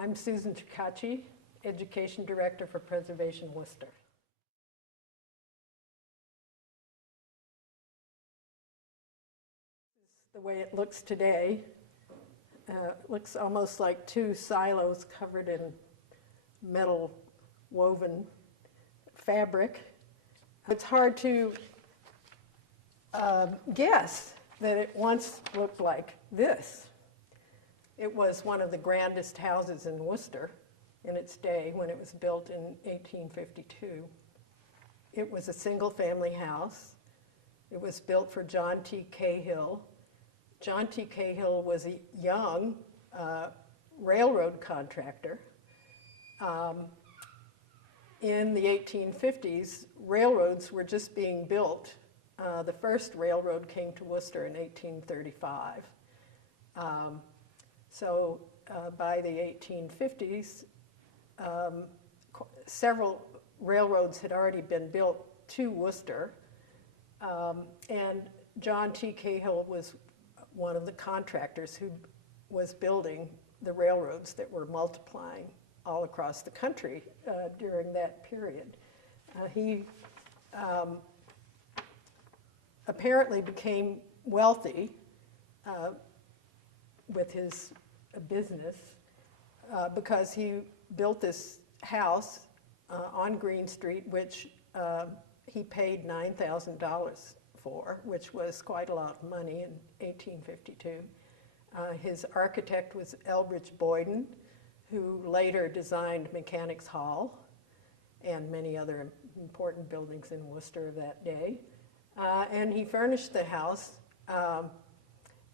I'm Susan Takachi, Education Director for Preservation Worcester. The way it looks today, looks almost like two silos covered in metal woven fabric. It's hard to guess that it once looked like this. It was one of the grandest houses in Worcester in its day when it was built in 1852. It was a single-family house. It was built for John T. Cahill. John T. Cahill was a young railroad contractor. In the 1850s, railroads were just being built. The first railroad came to Worcester in 1835. So by the 1850s, several railroads had already been built to Worcester, and John T. Cahill was one of the contractors who was building the railroads that were multiplying all across the country during that period. He apparently became wealthy with his business because he built this house on Green Street, which he paid $9,000 for, which was quite a lot of money in 1852. His architect was Elbridge Boyden, who later designed Mechanics Hall and many other important buildings in Worcester of that day. And he furnished the house,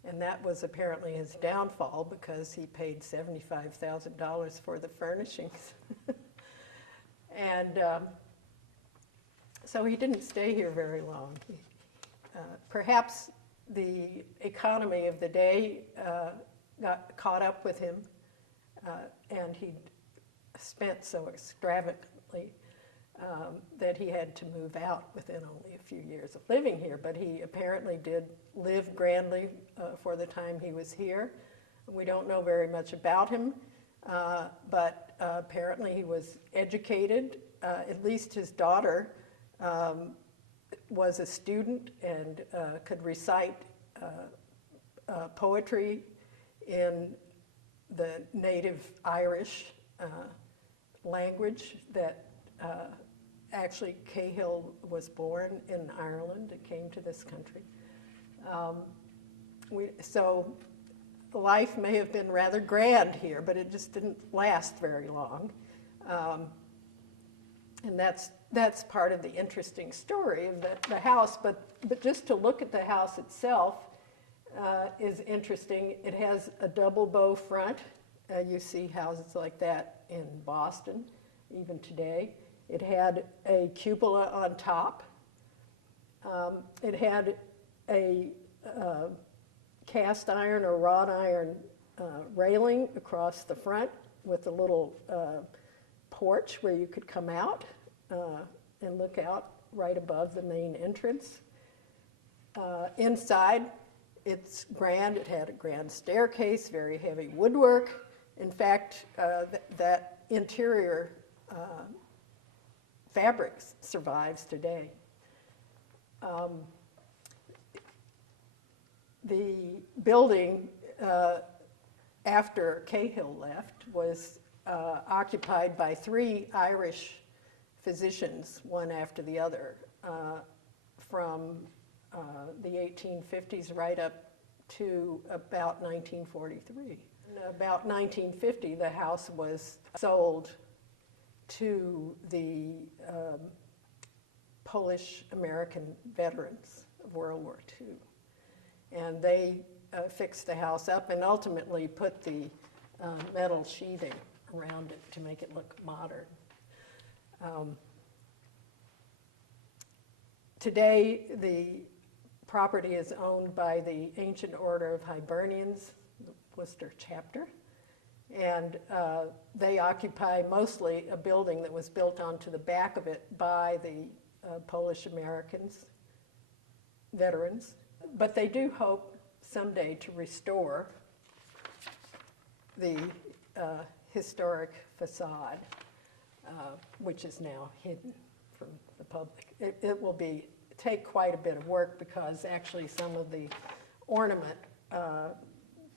and that was apparently his downfall because he paid $75,000 for the furnishings. And so he didn't stay here very long. Perhaps the economy of the day got caught up with him, and he spent so extravagantly that he had to move out within only a few years of living here. But he apparently did live grandly for the time he was here. We don't know very much about him, but apparently he was educated. At least his daughter was a student and could recite poetry in the native Irish language that actually Cahill was born in Ireland and came to this country. So life may have been rather grand here, but it just didn't last very long. And that's part of the interesting story of the house. But just to look at the house itself is interesting. It has a double bow front. You see houses like that in Boston, even today. It had a cupola on top. It had a cast iron or wrought iron railing across the front with a little porch where you could come out and look out right above the main entrance. Inside, it's grand. It had a grand staircase, very heavy woodwork. In fact, that interior fabric survives today. The building, after Cahill left, was occupied by three Irish physicians, one after the other, from the 1850s right up to about 1943. In about 1950, the house was sold to the Polish-American veterans of World War II. And they fixed the house up and ultimately put the metal sheathing around it to make it look modern. Today, the property is owned by the Ancient Order of Hibernians, the Worcester chapter, and they occupy mostly a building that was built onto the back of it by the Polish Americans, veterans. But they do hope someday to restore the historic facade, which is now hidden from the public. It will take quite a bit of work because actually some of the ornament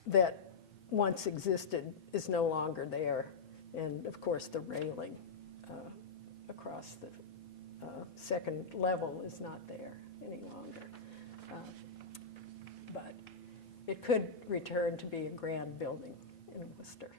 that once existed is no longer there. And of course the railing across the second level is not there any longer. But it could return to be a grand building in Worcester.